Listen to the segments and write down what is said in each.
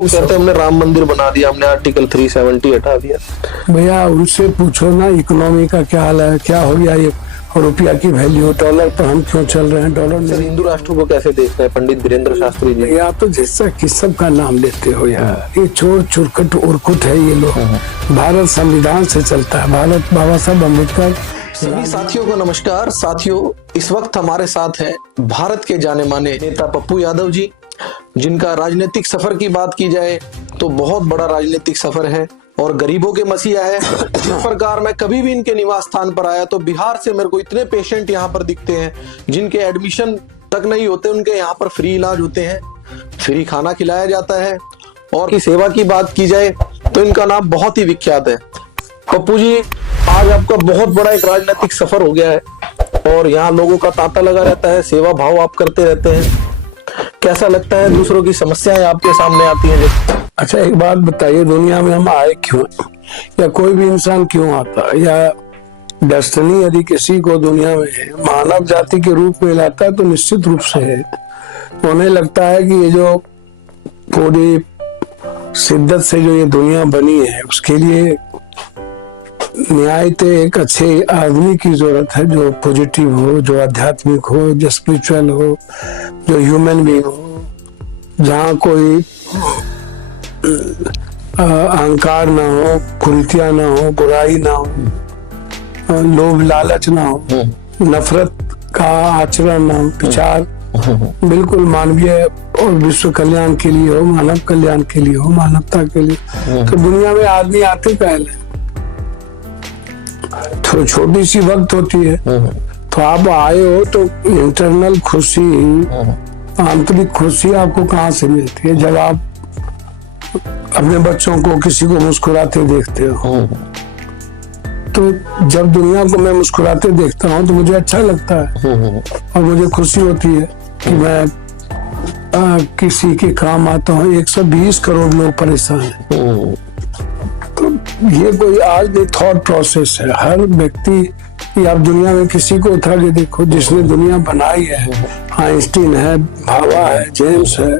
कहते हमने राम मंदिर बना दिया, हमने आर्टिकल 370 हटा दिया। भैया उनसे पूछो ना इकोनॉमी का क्या हाल है, क्या हो गया ये रुपया की वैल्यू, डॉलर पर हम क्यों चल रहे हैं, डॉलर सर नहीं। हिंदू राष्ट्र को कैसे देखते हैं पंडित वीरेंद्र शास्त्री जी? आप तो जैसा किस्म का नाम लेते हो यार, ये चोर चुरकट उर्कुट है ये लोग। भारत संविधान से चलता है, भारत बाबा साहब अम्बेडकर। सभी साथियों को नमस्कार। साथियों, इस वक्त हमारे साथ हैं भारत के जाने माने नेता पप्पू यादव जी, जिनका राजनीतिक सफर की बात की जाए तो बहुत बड़ा राजनीतिक सफर है और गरीबों के मसीहा है। जिस प्रकार मैं कभी भी इनके निवास स्थान पर आया तो बिहार से मेरे को इतने पेशेंट यहाँ पर दिखते हैं जिनके एडमिशन तक नहीं होते, उनके यहाँ पर फ्री इलाज होते हैं, फ्री खाना खिलाया जाता है। और की सेवा की बात की जाए तो इनका नाम बहुत ही विख्यात है। पप्पू जी, आज आपका बहुत बड़ा एक राजनीतिक सफर हो गया है और यहाँ लोगों का तांता लगा रहता है, सेवा भाव आप करते रहते हैं। कैसा लगता है दूसरों की समस्याएं आपके सामने आती हैं जब? अच्छा एक बात बताइए, दुनिया में हम आए क्यों, या कोई भी इंसान क्यों आता है, या डेस्टिनी यदि किसी को दुनिया में मानव जाति के रूप में लाता है तो निश्चित रूप से है। उन्हें लगता है कि ये जो पूरी शिद्दत से जो ये दुनिया बनी है उसके लिए न्यायतः एक अच्छे आदमी की जरूरत है, जो पॉजिटिव हो, जो आध्यात्मिक हो, जो स्पिरिचुअल हो, जो ह्यूमन बीइंग हो, जहाँ कोई अहंकार ना हो, कुरीतियां ना हो, बुराई ना हो, लोभ लालच ना हो, नफरत का आचरण ना हो, विचार बिल्कुल मानवीय और विश्व कल्याण के लिए हो, मानव कल्याण के लिए हो, मानवता के लिए। तो दुनिया में आदमी आते पहले तो छोटी सी वक्त होती है, तो आप आए हो तो इंटरनल खुशी, आंतरिक खुशी आपको कहाँ से मिलती है? जब आप अपने बच्चों को, किसी को मुस्कुराते देखते हो, तो जब दुनिया को मैं मुस्कुराते देखता हूँ तो मुझे अच्छा लगता है और मुझे खुशी होती है कि मैं किसी के काम आता हूँ। 120 करोड़ लोग परेशान हैं, तो ये कोई आज नहीं थॉट प्रोसेस है। हर व्यक्ति, आप दुनिया में किसी को उठा के देखो जिसने दुनिया बनाई है, आइंस्टीन है, भाभा है, जेम्स है,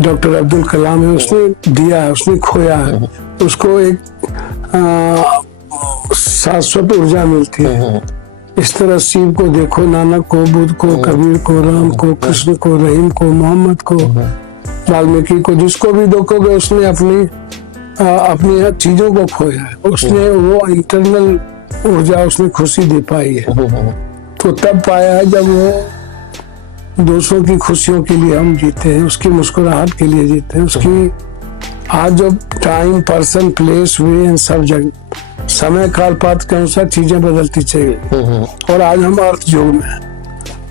डॉक्टर अब्दुल कलाम है, उसने दिया है, उसने खोया है, उसको एक शाश्वत ऊर्जा मिलती है। इस तरह शिव को देखो, नानक को, बुद्ध को, कबीर को, राम को, कृष्ण को, रहीम को, मोहम्मद को, वाल्मीकि को, जिसको भी देखोगे उसने अपनी चीजों को खोया है, उसने वो इंटरनल ऊर्जा, उसने खुशी दे पाई है। तो तब पाया है जब वो दूसरों की खुशियों के लिए हम जीते हैं, उसकी मुस्कुराहट के लिए जीते हैं, उसकी आज जो टाइम, पर्सन, प्लेस, वे इन सब जगह समय काल पात्र के अनुसार चीजें बदलती चली और आज हम अर्थ युग में हैं।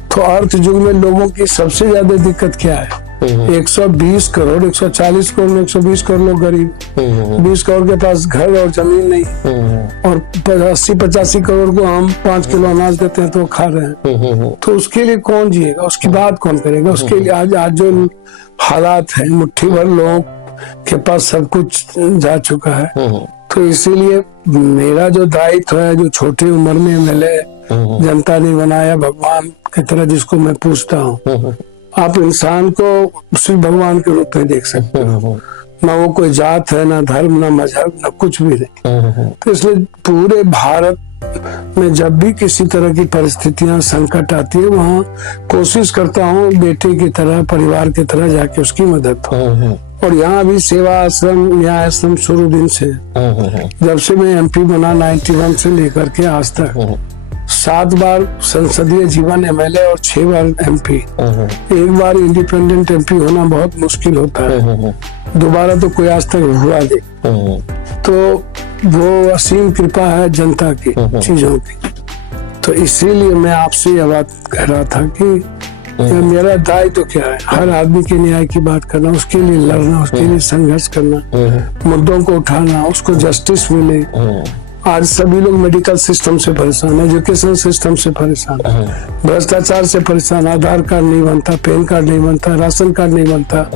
तो अर्थ युग में लोगों की सबसे ज्यादा दिक्कत क्या है? 120 करोड़, 140 करोड़ में 120 करोड़ लोग गरीब, 20 करोड़ के पास घर और जमीन नहीं, और 80-85 करोड़ को हम 5 किलो अनाज देते हैं तो खा रहे हैं। तो उसके लिए कौन जिएगा, उसकी बात कौन करेगा? उसके लिए आज जो हालात है, मुट्ठी भर लोगों के पास सब कुछ जा चुका है। तो इसीलिए मेरा जो दायित्व है, जो छोटी उम्र में मैंने जनता ने बनाया भगवान की तरह, जिसको मैं पूछता हूँ, आप इंसान को सिर्फ भगवान के रूप में देख सकते हो। ना वो कोई जात है, ना धर्म, ना मजहब, ना कुछ भी नहीं। तो इसलिए पूरे भारत में जब भी किसी तरह की परिस्थितियां, संकट आती है, वहाँ कोशिश करता हूँ बेटे की तरह, परिवार की तरह जाके उसकी मदद हो। और यहाँ भी सेवा आश्रम, न्याय आश्रम शुरू दिन से, जब से मैं एमपी बना 91 से लेकर के आज तक 7 बार संसदीय जीवन एमएलए और 6 बार एमपी। एक बार इंडिपेंडेंट एमपी होना बहुत मुश्किल होता है, दोबारा तो कोई आज तक हुआ नहीं। तो वो असीम कृपा है जनता की, चीजों की। तो इसीलिए मैं आपसे यह बात कह रहा था कि मेरा दायित्व तो क्या है? हर आदमी के न्याय की बात करना, उसके लिए लड़ना, उसके लिए संघर्ष करना, मुद्दों को उठाना, उसको जस्टिस मिले। आज सभी लोग मेडिकल सिस्टम से परेशान है, एजुकेशन सिस्टम से परेशान है, भ्रष्टाचार से परेशान, आधार कार्ड नहीं बनता, पैन कार्ड नहीं बनता, राशन कार्ड नहीं बनता,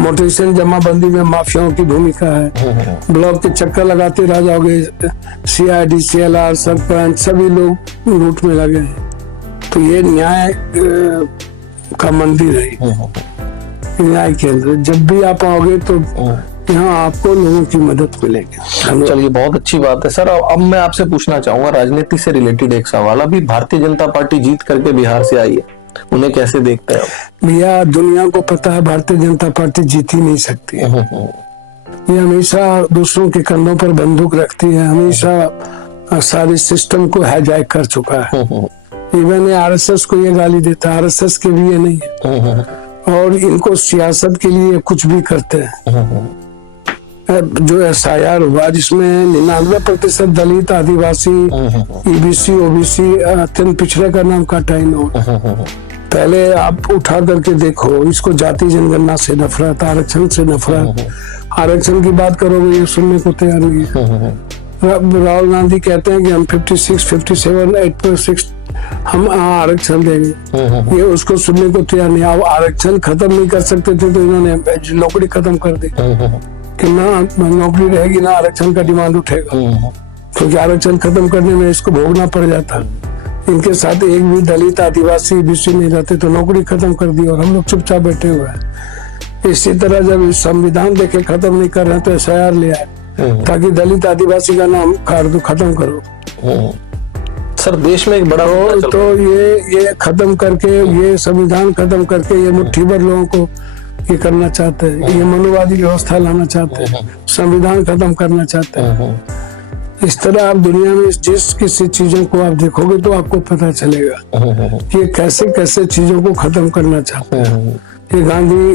मोटेशन जमाबंदी में माफियाओं की भूमिका है, ब्लॉक के चक्कर लगाते रह जाओगे, CID, CLR, सरपंच सभी लोग रूट में लगे हैं। तो ये न्याय का मंदिर है न्याय केंद्र। जब भी आप आओगे तो यहाँ आपको लोगों की मदद मिलेगी। चलिए, बहुत अच्छी बात है सर। अब मैं आपसे पूछना चाहूंगा राजनीति से रिलेटेड एक सवाल। अभी भारतीय जनता पार्टी जीत करके बिहार से आई है, उन्हें कैसे देखते हैं आप? भैया, दुनिया को पता है भारतीय जनता पार्टी जीत ही नहीं सकती है। ये हमेशा दूसरों के कंधों पर बंदूक रखती है, हमेशा सारे सिस्टम को हाईजैक कर चुका है। इवन आरएसएस को ये गाली देता है, आरएसएस के भी ये नहीं है, और इनको सियासत के लिए कुछ भी करते हैं। जो SIR हुआ जिसमें 99% दलित, आदिवासी, EBC, OBC, अत्यंत पिछड़े का नाम काटा इन्होंने। पहले आप उठा करके देखो, इसको जाति जनगणना से नफरत, आरक्षण से नफरत। आरक्षण की बात करोगे ये सुनने को तैयार नहीं है। राहुल गांधी कहते हैं कि हम 56, 57, 8.6 हम आरक्षण देंगे, ये उसको सुनने को तैयार नहीं। अब आरक्षण खत्म नहीं कर सकते थे तो इन्होंने नौकरी खत्म कर दी कि ना नौकरी रहेगी ना आरक्षण का डिमांड उठेगा, क्योंकि आरक्षण खत्म करने में इसको भोगना पड़ जाता। इनके साथ एक भी दलित, आदिवासी, BC नहीं रहते तो नौकरी खत्म कर दी और हम लोग चुपचाप बैठे हुए हैं। इसी तरह जब संविधान देखे खत्म नहीं कर रहे तो SIR ले आए ताकि दलित, आदिवासी का नाम खत्म करो। सर, देश में एक बड़ा तो ये खत्म करके, ये संविधान खत्म करके ये मुट्ठी भर लोगों को ये करना चाहते हैं, ये मनुवादी व्यवस्था लाना चाहते हैं, संविधान खत्म करना चाहते हैं। इस तरह आप दुनिया में जिस किसी चीजों को आप देखोगे तो आपको पता चलेगा कि ये कैसे कैसे चीजों को खत्म करना चाहते हैं। ये गांधी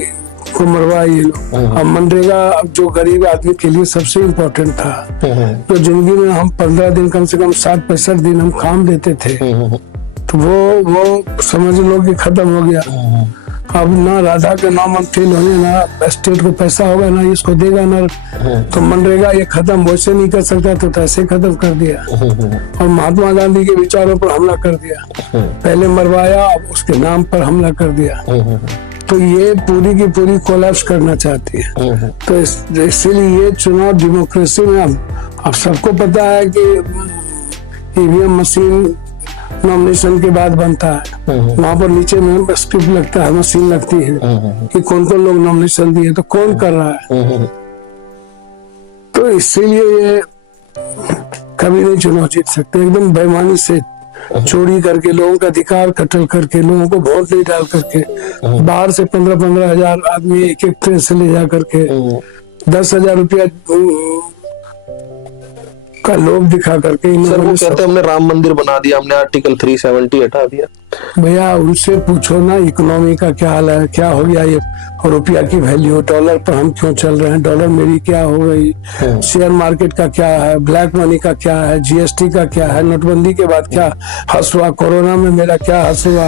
को मरवाए ये लोग। अब मनरेगा जो गरीब आदमी के लिए सबसे इम्पोर्टेंट था, तो जिंदगी में हम 15 दिन कम से कम 60-65 दिन हम काम देते थे, तो वो समझ लो कि खत्म हो गया। अब ना राधा के नाम हम फेल होंगे, ना स्टेट को पैसा होगा, ना इसको देगा, ना तो मनरेगा ये खत्म वैसे नहीं कर सकता तो ऐसे खत्म कर दिया। और महात्मा गांधी के विचारों पर हमला कर दिया, पहले मरवाया अब उसके नाम पर हमला कर दिया। तो ये पूरी की पूरी कोलैप्स करना चाहती है। तो इसीलिए ये चुनाव डेमोक्रेसी में अब सबको पता है कि EVM मशीन नॉमिनेशन के बाद बनता है, वहां पर नीचे में स्क्रिप्ट लगता है, मशीन लगती है कि कौन कौन लोग नॉमिनेशन दिए, तो कौन कर रहा है। तो इसीलिए ये कभी नहीं चुनाव जीत सकते। एकदम बेईमानी से चोरी करके, लोगों का अधिकार कत्ल करके, लोगों को वोट नहीं डाल करके, बाहर से 15-15 हजार आदमी एक ट्रेन से ले जा करके 10,000 रुपया का लोभ दिखा करके सर वो कहते हैं हमने राम मंदिर बना दिया, हमने आर्टिकल 370 हटा दिया। भैया उनसे पूछो ना इकोनॉमी का क्या हाल है, क्या हो गया ये रुपया की वैल्यू, डॉलर पर हम क्यों चल रहे हैं, डॉलर मेरी क्या हो गई, शेयर मार्केट का क्या है, ब्लैक मनी का क्या है, GST का क्या है, नोटबंदी के बाद क्या हस हुआ, कोरोना में मेरा क्या हस हुआ,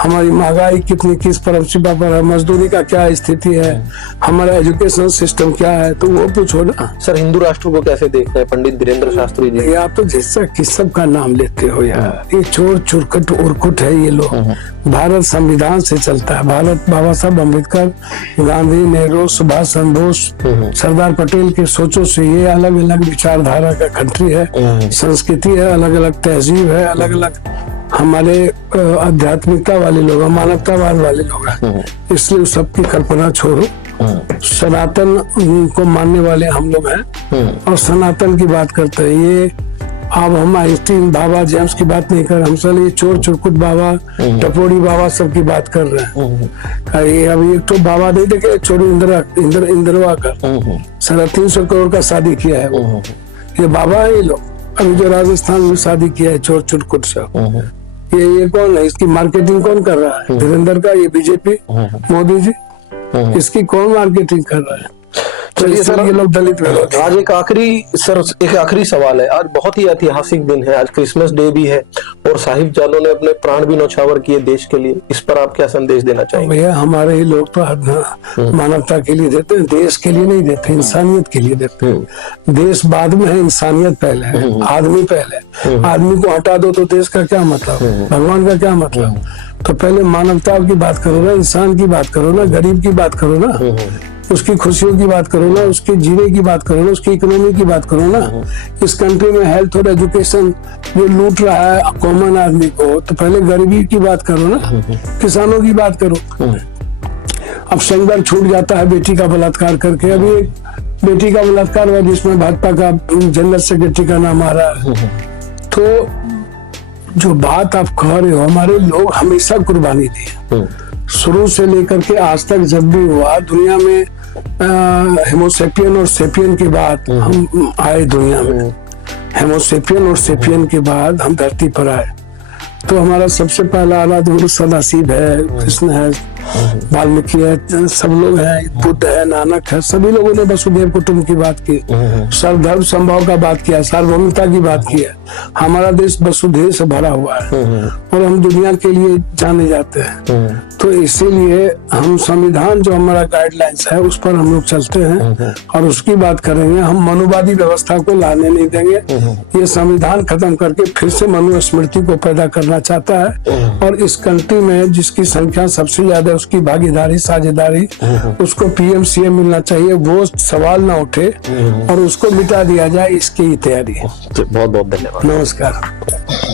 हमारी महंगाई कितनी किस परसिपा पर है, मजदूरी का क्या स्थिति है, हमारा एजुकेशन सिस्टम क्या है, तो वो पूछो ना। सर हिंदू राष्ट्र को कैसे देखते हैं पंडित धीरेन्द्र शास्त्री जी? आप तो जैसा किस सब का नाम लेते हो यार, ये चोर चुरकट उर्कुट है ये लोग। भारत संविधान से चलता है, भारत बाबा साहब अम्बेडकर, गांधी, नेहरू, सुभाष चंद्र बोस, सरदार पटेल के सोचों से ये अलग अलग विचारधारा का कंट्री है, संस्कृति है, अलग अलग तहजीब है, अलग अलग हमारे आध्यात्मिकता वाले लोग, मानवतावाद वाले लोग हैं। इसलिए सबकी कल्पना छोड़ो, सनातन को मानने वाले हम लोग हैं और सनातन की बात करते हैं। ये अब हम आइंस्टीन बाबा जेम्स की बात नहीं कर रहे, हम सब ये चोर चुरकुट बाबा, टपोरी बाबा सब की बात कर रहे हैं। ये अभी एक तो बाबा नहीं देखे, चोरी इंदिरा का 350 करोड़ का शादी किया है वो, ये बाबा है ये लोग। अभी जो राजस्थान में शादी किया है चोर चुरकुट सब, ये कौन है, इसकी मार्केटिंग कौन कर रहा है? धीरेन्द्र का, ये बीजेपी, मोदी जी, इसकी कौन मार्केटिंग कर रहा है? चलिए सर, ये लोग दलित विरोधी। आज एक आखिरी सवाल है। आज बहुत ही ऐतिहासिक दिन है, आज क्रिसमस डे भी है और साहिबजादों ने अपने प्राण भी न्यौछावर किए देश के लिए। इस पर आप क्या संदेश देना चाहेंगे? भैया हमारे ही लोग तो मानवता के लिए देते हैं, देश के लिए नहीं देते, इंसानियत के लिए देते हैं। देश बाद में है, इंसानियत पहले है, आदमी पहले। आदमी को हटा दो तो देश का क्या मतलब, भगवान का क्या मतलब? तो पहले मानवता की बात करो ना, इंसान की बात करो ना, गरीब की बात करो ना, उसकी खुशियों की बात करो ना, उसके जीने की बात करो ना, उसकी इकोनॉमी की बात करो ना। इस कंट्री में हेल्थ और एजुकेशन जो लूट रहा है कॉमन आदमी को, तो पहले गरीबी की बात करो ना, किसानों की बात करो। अब संघर्ष छूट जाता है बेटी का बलात्कार करके। अभी एक बेटी का बलात्कार हुआ जिसमें भाजपा का जनरल सेक्रेटरी का नाम आ रहा है। तो जो बात आप कह रहे हो, हमारे लोग हमेशा कुर्बानी दी है, शुरू से लेकर के आज तक। जब भी हुआ दुनिया में हेमोसेपियन और सेपियन के बाद हम आए दुनिया में, हेमोसेपियन और सेपियन के बाद हम धरती पर आए। तो हमारा सबसे पहला आराध्य गुरु सदाशिव है, कृष्ण है, वाल्मीकि है, सब लोग हैं, बुद्ध है, नानक है। सभी लोगों ने वसुधैव कुटुंब की बात की, सर्वधर्म संभाव का बात किया, सार्वभौमिकता की बात की है। हमारा देश वसुधैव से भरा हुआ है और हम दुनिया के लिए जाने जाते हैं। तो इसीलिए हम संविधान जो हमारा गाइडलाइंस है उस पर हम लोग चलते हैं और उसकी बात करेंगे। हम मनुवादी व्यवस्था को लाने नहीं देंगे। ये संविधान खत्म करके फिर से मनुस्मृति को पैदा करना चाहता है और इस कंट्री में जिसकी संख्या सबसे ज्यादा, उसकी भागीदारी, साझेदारी, उसको पीएम सीएम मिलना चाहिए। वो सवाल ना उठे और उसको मिटा दिया जाए, इसकी ही तैयारी है। बहुत बहुत धन्यवाद। नमस्कार।